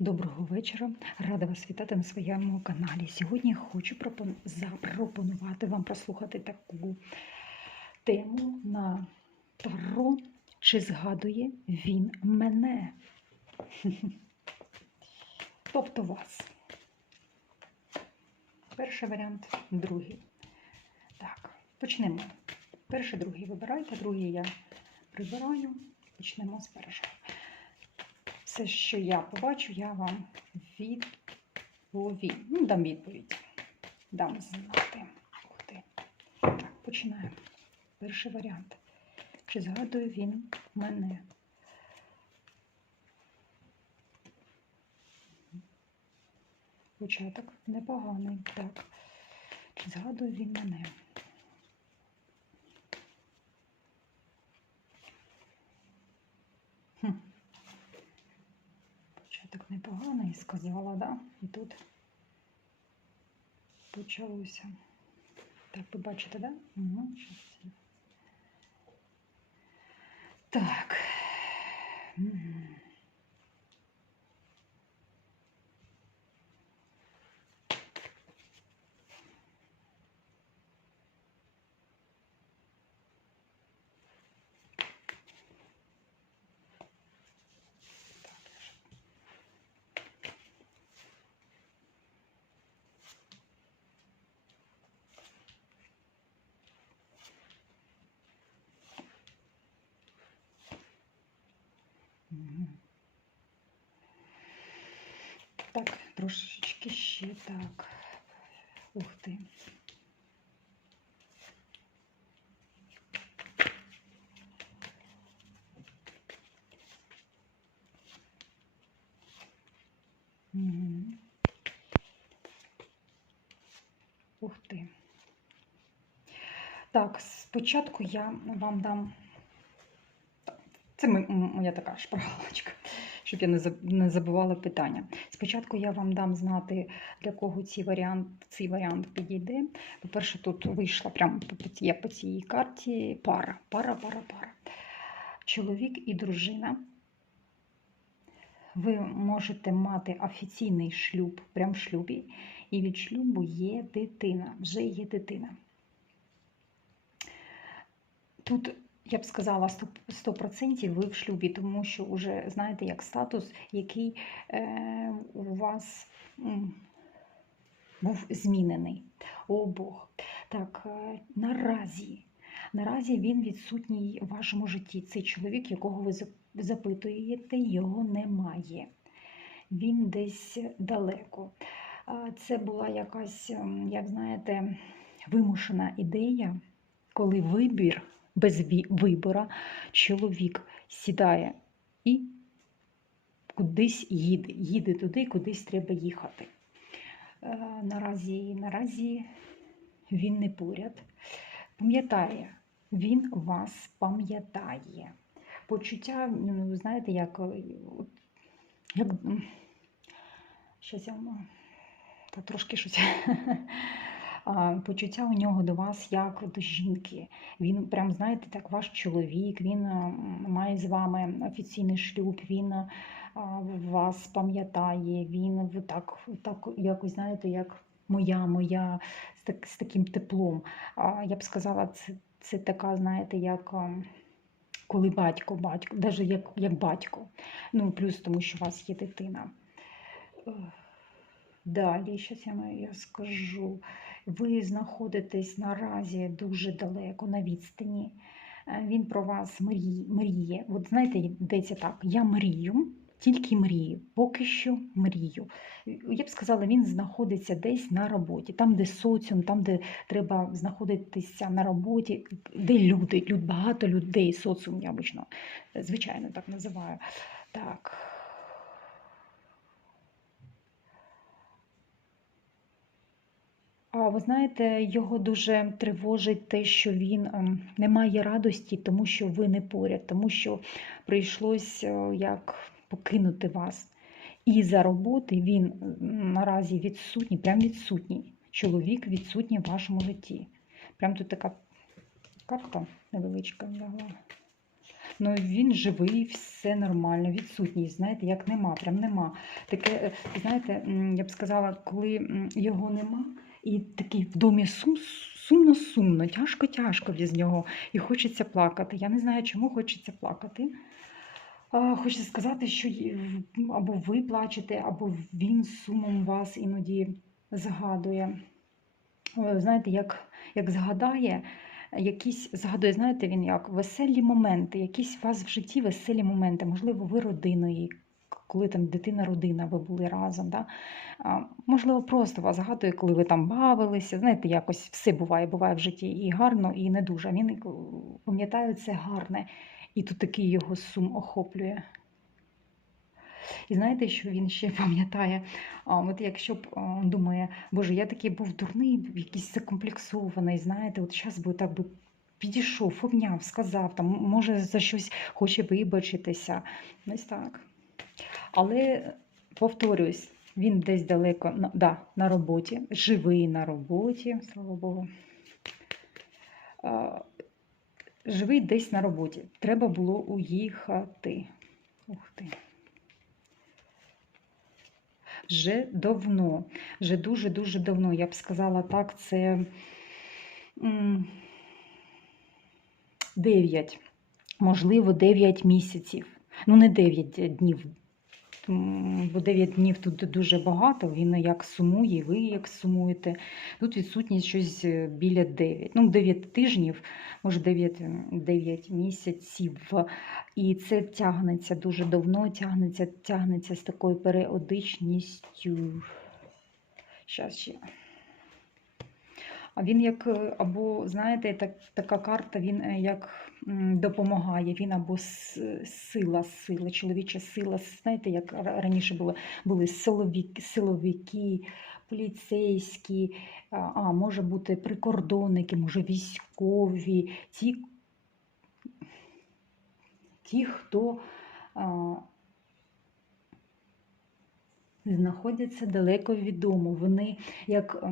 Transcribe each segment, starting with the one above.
Доброго вечора. Рада вас вітати на своєму каналі. Сьогодні хочу пропон- запропонувати вам прослухати таку тему на Таро. Чи згадує він мене? Тобто вас. Перший варіант, другий. Так, почнемо. Перший, другий вибирайте, другий я прибираю. Почнемо з першого. Все, що я побачу, я вам відповім. Ну, дам відповідь. Дам знати. Ух ти. Так, починаємо. Перший варіант. Чи згадує він мене? Початок непоганий. Так. Чи згадує він мене? Хм. Початок непоганий, сказала, да? І тут почалося. Так, ви бачите, да? Угу. Так. Так, трошечки ще так. Ух ти. Мгм. Ух ти. Так, спочатку я вам дам. Це моя така шпаргалочка, щоб я не забувала питання. Спочатку я вам дам знати, для кого цей варіант, цей варіант підійде. По-перше, тут вийшла прямо по, по, цій- карті пара, пара, пара, пара. Чоловік і дружина. Ви можете мати офіційний шлюб, прям шлюбі, і від шлюбу є дитина, вже є дитина. Тут я б сказала 100%, 100% ви в шлюбі, тому що вже знаєте, як статус, який е, у вас був змінений у обох. Так, е, наразі, наразі він відсутній у вашому житті. Цей чоловік, якого ви запитуєте, його немає. Він десь далеко. Це була якась, як знаєте, вимушена ідея, коли вибір без вибора чоловік сідає і кудись їде. Їде туди, кудись треба їхати. Е, Наразі, наразі він не поряд. Пам'ятає, він вас пам'ятає. Почуття, ну, знаєте, як, е, як щось я вам, трошки щось. Почуття у нього до вас як до жінки. Він прям, знаєте, так, ваш чоловік, він має з вами офіційний шлюб, він вас пам'ятає, він так, так якось, знаєте, як моя, моя, з, так, з таким теплом. Я б сказала, це, це така, знаєте, як коли батько, батько, навіть як, як батько. Ну, плюс тому, що у вас є дитина. Е, Далі, щось я, я скажу. Ви знаходитесь наразі дуже далеко на відстані. Е, Він про вас мріє. мріє. От знаєте, йдеться так: я мрію, тільки мрію, поки що мрію. Я б сказала, він знаходиться десь на роботі, там, де соціум, там, де треба знаходитися на роботі, де люди, люд, багато людей, соціум, я обично, е, звичайно, так називаю. Так. А ви знаєте, його дуже тривожить те, що він ем, не має радості, тому що ви не поряд, тому що прийшлось е, як покинути вас. І за роботи він наразі відсутній, прям відсутній. Чоловік відсутній в вашому житті. Прям тут така карта невеличка лягла. Ну він живий, все нормально, відсутність, знаєте, як нема, прям нема. Таке, е, знаєте, я б сказала, коли його нема, і такий в домі сум, сумно-сумно, тяжко-тяжко без нього, і хочеться плакати. Я не знаю, чому хочеться плакати. Хочеться сказати, що або ви плачете, або він сумом вас іноді згадує. Знаєте, як, як згадає, якісь згадує, знаєте, він як веселі моменти, якісь у вас в житті веселі моменти. Можливо, ви родиною, коли там дитина-родина, ви були разом. Да? Можливо, просто вас згадує, коли ви там бавилися. Знаєте, якось все буває, буває в житті і гарно, і не дуже. Він пам'ятає це гарне, і тут такий його сум охоплює. І знаєте, що він ще пам'ятає? От якщо б думає, Боже, я такий був дурний, якийсь закомплексований, знаєте, от зараз би так би підійшов, обняв, сказав, там, може за щось хоче вибачитися. Ось так. Але повторюсь, він десь далеко на, да, на роботі, живий на роботі, слава Богу. А, живий десь на роботі. Треба було уїхати. Ух ти. Вже давно, вже дуже-дуже давно, я б сказала так, це 9, можливо, 9 місяців. Ну, не 9 днів, бо 9 днів тут дуже багато, він як сумує, ви як сумуєте. Тут відсутність щось е, біля 9. Ну, 9 тижнів, може 9, 9 місяців. І це тягнеться дуже давно, тягнеться, тягнеться з такою періодичністю. Щас ще. А він як, е, або, знаєте, так, така карта, він е, як допомагає, він або сила, сила, чоловіча сила. Знаєте, як раніше було, були силовики, силовики, поліцейські, а може бути прикордонники, може військові, ті, ті хто а, знаходяться далеко від дому. Вони як.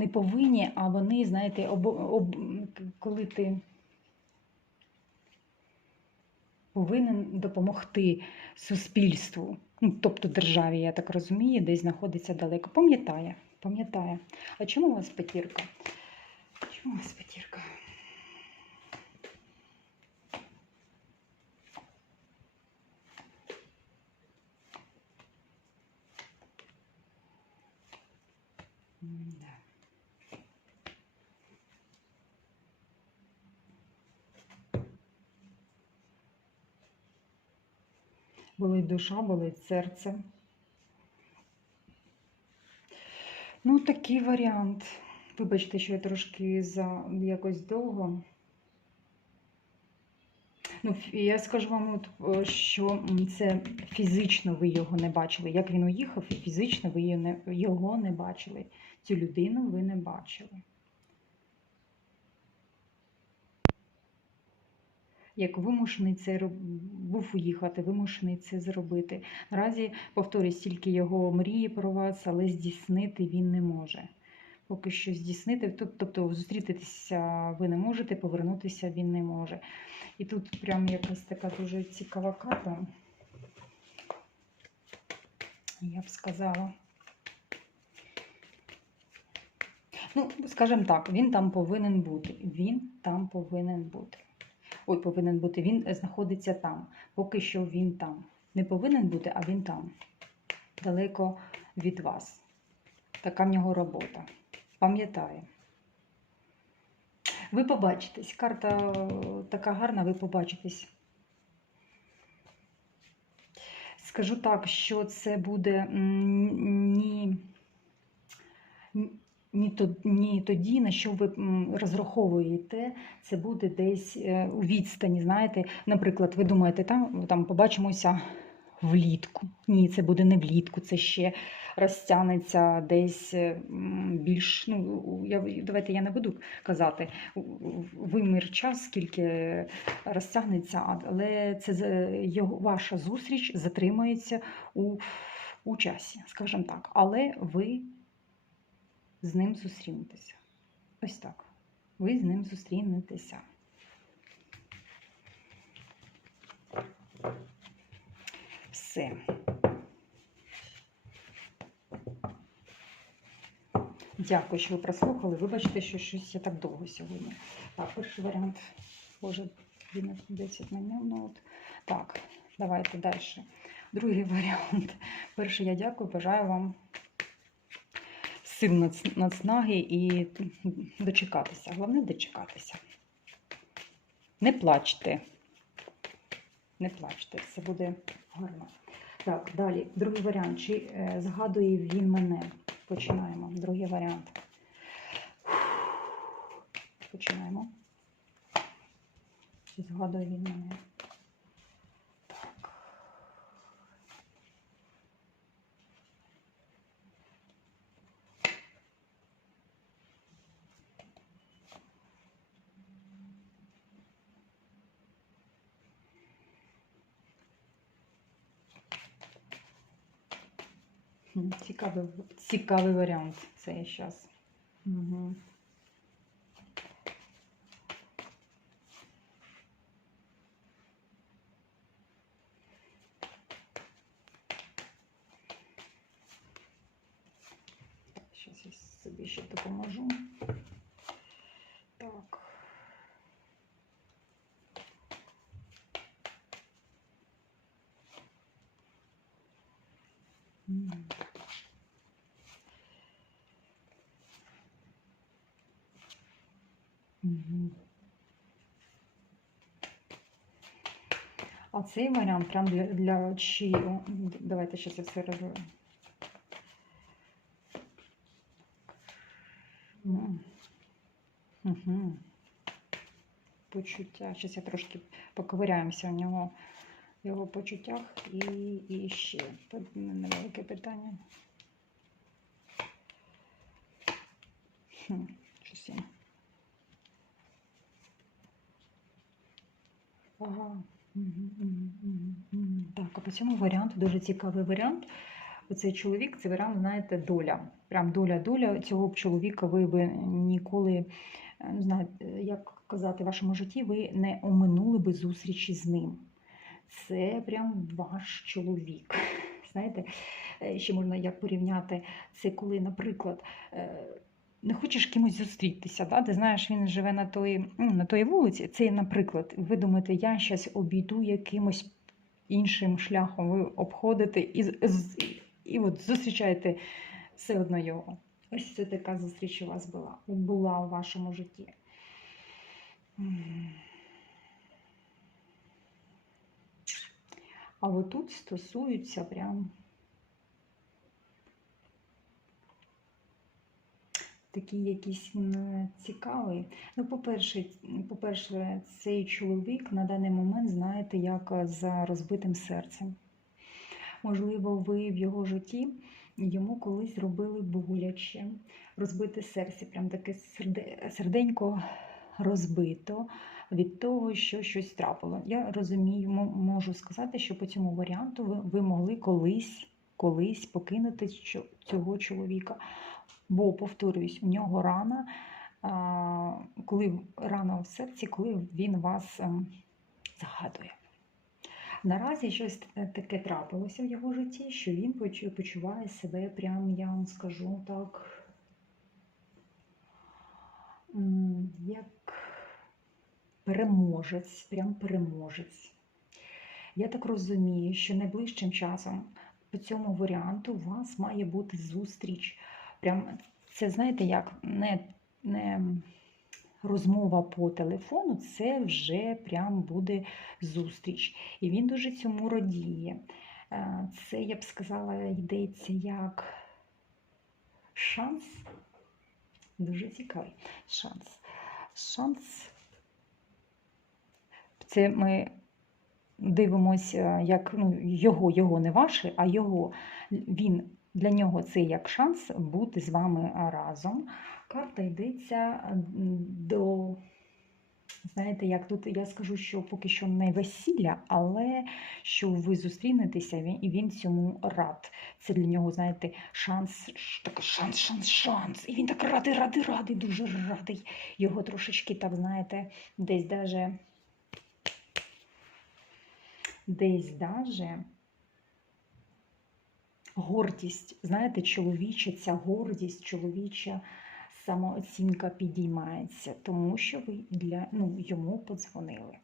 Не повинні, а вони, знаєте, об, об, коли ти повинен допомогти суспільству, ну, тобто державі, я так розумію, десь знаходиться далеко. Пам'ятає, пам'ятає. А чому у вас п'ятірка? Чому у вас п'ятірка? М-да. Болить душа, болить серце. Ну, такий варіант. Вибачте, що я трошки за якось довго. Ну, я скажу вам, от, е, що це фізично ви його не бачили. Як він уїхав, фізично ви його не- його не бачили. Цю людину ви не бачили. Як вимушений це був уїхати, вимушений це зробити. Наразі, повторюсь, тільки його мрії про вас, але здійснити він не може. Поки що здійснити, тобто зустрітися ви не можете, повернутися він не може. І тут прям якась така дуже цікава карта. Я б сказала. Ну, скажімо так, він там повинен бути. Він там повинен бути. Ой, повинен бути. Він знаходиться там. Поки що він там. Не повинен бути, а він там. Далеко від вас. Така в нього робота. Пам'ятає. Ви побачитесь. Карта е, така гарна, ви побачитесь. Скажу так, що це буде ні, ні, то- ні тоді, на що ви розраховуєте, це буде десь е, у відстані. Знаєте, наприклад, ви думаєте, там, там побачимося влітку. Ні, це буде не влітку, це ще розтягнеться десь е, більш. Ну, я, давайте я не буду казати вимір час, скільки розтягнеться, але це його, ваша зустріч затримається у, у часі, скажімо так. Але ви з ним зустрінетеся. Ось так. ви з ним зустрінетеся. Все. Дякую, що ви прослухали. Вибачте, що щось я так довго сьогодні. Так, перший варіант. Боже, 10 мене. Ну, от. Так, давайте далі. Другий варіант. Перший я дякую, бажаю вам сил нац- нацнаги і дочекатися. Головне дочекатися. Не плачте. Не плачте, все буде гарно. Так, далі, другий варіант. Чи е, згадує він мене? Починаємо. Другий варіант. Починаємо. Чи згадує він мене? Цікавий, цікавий варіант це зараз. Угу. Зараз я собі ще допоможу. Так. М. А цей варіант прям для, для чи... Давайте зараз я все роблю. Угу. Почуття. Зараз я трошки поковиряємося у нього в його почуттях і, і ще невелике питання. Хм, щось я. Так, а по цьому варіанту дуже цікавий варіант. Оцей чоловік, це варіант, знаєте, доля. Прям доля-доля цього б чоловіка ви би ніколи, е, не знаю, е, як казати, в вашому житті ви не оминули би зустрічі з ним. Це прям ваш чоловік. Знаєте, е, ще можна як порівняти це, коли, наприклад, не хочеш кимось зустрітися, да? ти знаєш, він живе на той, ну, на той вулиці. Це, наприклад, ви думаєте, я зараз обійду якимось іншим шляхом, ви обходите і, з- і от зустрічаєте все одно його. Ось це така зустріч у вас була, була у вашому житті. А отут стосуються прям такий якийсь цікавий. Ну, по-перше, по-перше, цей чоловік на даний момент знаєте, як за розбитим серцем. Можливо, ви в його житті йому колись зробили боляче, розбите серце, прям таке серденько розбито від того, що щось трапило. Я розумію, можу сказати, що по цьому варіанту ви, ви могли колись, колись покинути цього чоловіка. Бо, повторююсь, у нього рана, коли рана в серці, коли він вас ем, згадує. Наразі щось е, таке трапилося в його житті, що він почуває себе, прям, я вам скажу так, як переможець, прям переможець. Я так розумію, що найближчим часом по цьому варіанту у вас має бути зустріч. Прям це знаєте, як не, не розмова по телефону, це вже прям буде зустріч. І він дуже цьому радіє. Е, Це, я б сказала, йдеться як шанс. Дуже цікавий шанс. Шанс. Це ми дивимося, як ну, його, його не ваше, а його. Він для нього це як шанс бути з вами разом. Карта йдеться до Знаєте, як тут я скажу, що поки що не весілля, але що ви зустрінетеся, і він цьому рад. Це для нього, знаєте, шанс, ш- так, шанс, шанс, шанс. І він так радий, радий, радий, дуже радий. Його трошечки, так, знаєте, десь даже, десь даже гордість, знаєте, чоловіча, ця гордість, чоловіча самооцінка підіймається, тому що ви для ну, йому подзвонили.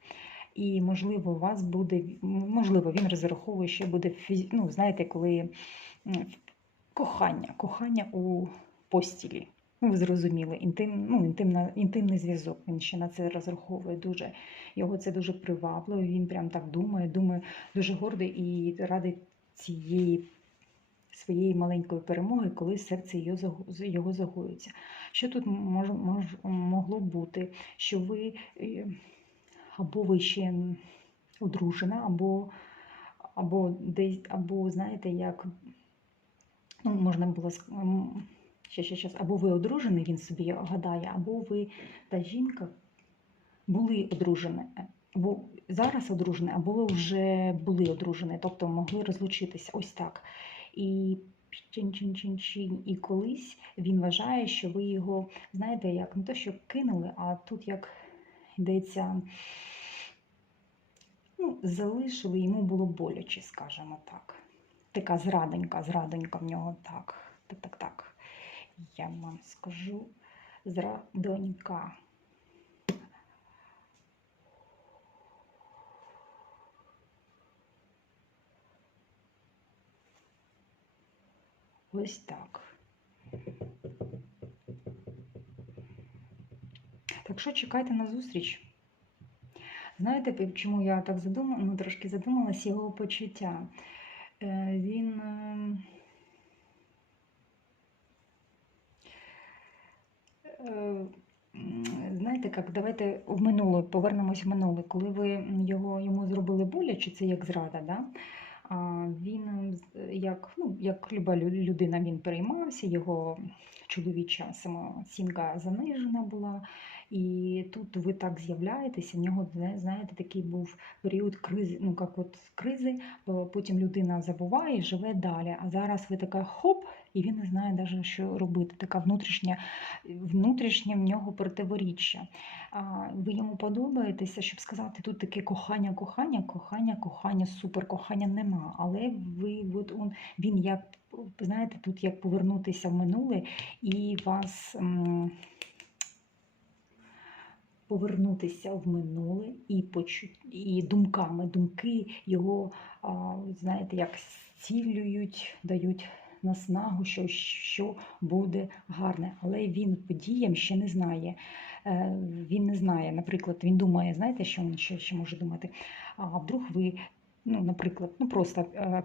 І можливо, у вас буде, можливо, він розраховує, що буде ну, знаєте, коли кохання, кохання у постілі. Ну, ви зрозуміли, інтим, ну, інтимна, інтимний зв'язок. Він ще на це розраховує дуже. Його це дуже привабливо. Він прям так думає, думає, дуже гордий і радий цієї своєї маленької перемоги, коли серце його загоюється. Що тут мож, мож, могло бути? Що ви е, або ви ще одружена, або, або десь, або знаєте, як ну, можна було ще, ще, ще, або ви одружений, він собі гадає, або ви та жінка були одружені. Або зараз одружені, або ви вже були одружені, тобто могли розлучитися ось так. І чин-чин-чин-чин. І колись він вважає, що ви його, знаєте, як не то, що кинули, а тут як йдеться, ну, залишили, йому було боляче, скажімо так. Така зрадонька, зрадонька в нього так. Так, так, так. Я вам скажу зрадонька. Ось так. Так що чекайте на зустріч. Знаєте, чому я так задумала, ну, трошки задумалась його почуття. Е, Він. е, е, Знаєте, як давайте в минуле повернемось в минуле. Коли ви його йому зробили боляче, це як зрада, да? Він як, ну, як люба людина він переймався, його чоловіча самооцінка занижена була. І тут ви так з'являєтеся. В нього знаєте, такий був період кризи. Ну як от кризи, потім людина забуває живе далі. А зараз ви така хоп, і він не знає навіть, що робити. Така внутрішня, внутрішнє в нього противоріччя. Ви йому подобаєтеся, щоб сказати, тут таке кохання, кохання, кохання, кохання, супер, кохання нема. Але ви, от он, він як, знаєте, тут як повернутися в минуле і вас. Повернутися в минуле і почу... і думками, думки його, знаєте, як зцілюють, дають наснагу, що, що буде гарне. Але він подіям ще не знає. Е, Він не знає, наприклад, він думає, знаєте, що він ще, ще може думати? А вдруг ви, ну, наприклад, ну просто е,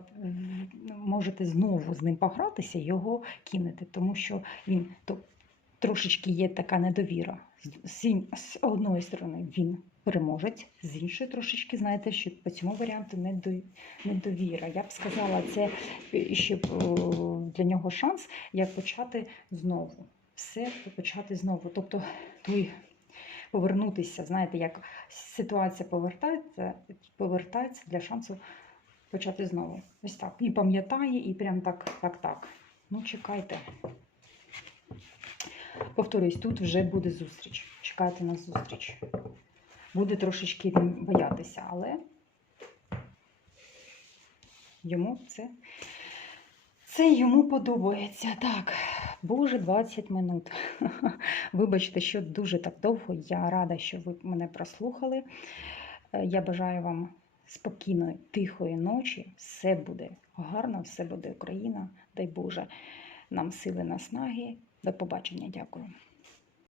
можете знову з ним погратися, його кинете, тому що він то, трошечки є така недовіра. З, з, з одної сторони він переможець, з іншої трошечки, знаєте, що по цьому варіанту недовіра. Я б сказала, це е, ще для нього шанс, як почати знову. Все почати знову. Тобто той повернутися, знаєте, як ситуація повертається, повертається для шансу почати знову. Ось так. І пам'ятає, і прям так, так, так. Ну, чекайте. Повторюсь, тут вже буде зустріч. Чекайте на зустріч. Буде трошечки він боятися, але йому це, це йому подобається. Так, Боже, 20 минут. Вибачте, що дуже так довго. Я рада, що ви мене прослухали. Е, Я бажаю вам спокійної, тихої ночі. Все буде гарно, все буде Україна. Дай Боже нам сили наснаги. До побачення. Дякую.